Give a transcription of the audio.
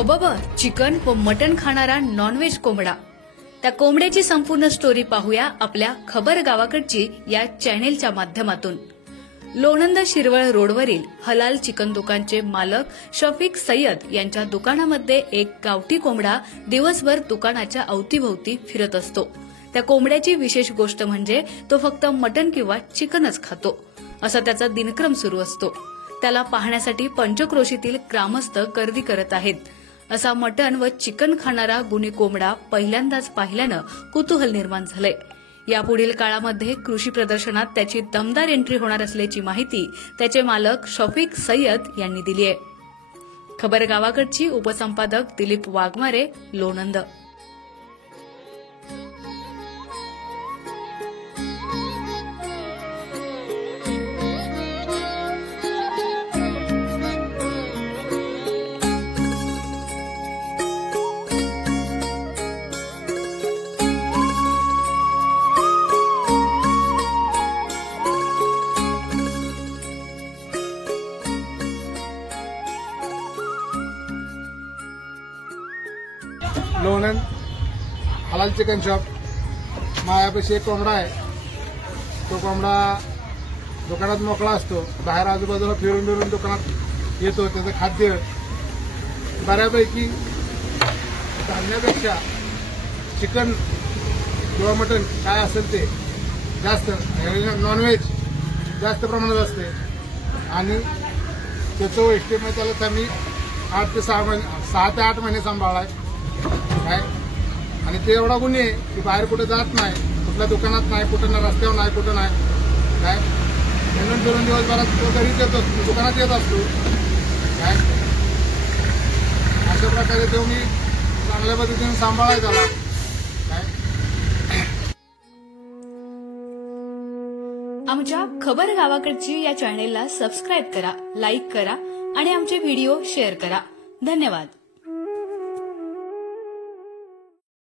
अबब chicken व मटण खाणारा non veg कोंबडा। त्या कोंबड्याची संपूर्ण स्टोरी पाहूया आपल्या खबर गावाकडची या चॅनेलच्या माध्यमातून। लोणंद शिरवळ रोडवरील हलाल चिकन दुकानचे मालक शफीक सय्यद यांच्या दुकानामध्ये एक गावठी कोंबडा दिवसभर दुकानाच्या अवतीभोवती फिरत असतो। त्या कोंबड्याची विशेष गोष्ट म्हणजे तो फक्त मटण किंवा चिकनच खातो, असा त्याचा दिनक्रम सुरू असतो। त्याला पाहण्यासाठी पंचक्रोशीतील ग्रामस्थ गर्दी करत आहेत। असा मटण व चिकन खाणारा गुणी कोंबडा पहिल्यांदाच पाहिल्यानं कुतूहल निर्माण झालंय। यापुढील काळामध्ये कृषी प्रदर्शनात त्याची दमदार एंट्री होणार असल्याची माहिती त्याचे मालक शफीक सय्यद यांनी दिली आहे। खबर गावाकडची उपसंपादक दिलीप वाघमारे, लोणंद। लोणंद हलाल चिकन शॉप मायापाशी एक कोंबडा आहे। तो कोंबडा दुकानात मोकळा असतो, बाहेर आजूबाजूला फिरून फिरून दुकानात येतो। त्याचं खाद्य बऱ्यापैकी धान्यापेक्षा चिकन किंवा मटण काय असेल ते जास्त, नॉनव्हेज जास्त प्रमाणात असते आणि त्याचं वैशिष्ट्य त्याला मी 6 ते 8 महिने सांभाळलाय काय। आणि ते एवढा गुन्हे आहे की बाहेर कुठे जात नाही, कुठल्या दुकानात नाही, कुठं रस्त्यावर नाही, कुठं नाही काय। म्हणून फिरून दिवसभरात तो घरीच येत असतो, दुकानात येत असतो काय। अशा प्रकारे तो मी चांगल्या पद्धतीने सांभाळाय त्याला काय। आमच्या खबर गावाकडची या चॅनेलला सबस्क्राईब करा, लाईक करा आणि आमचे व्हिडिओ शेअर करा। धन्यवाद।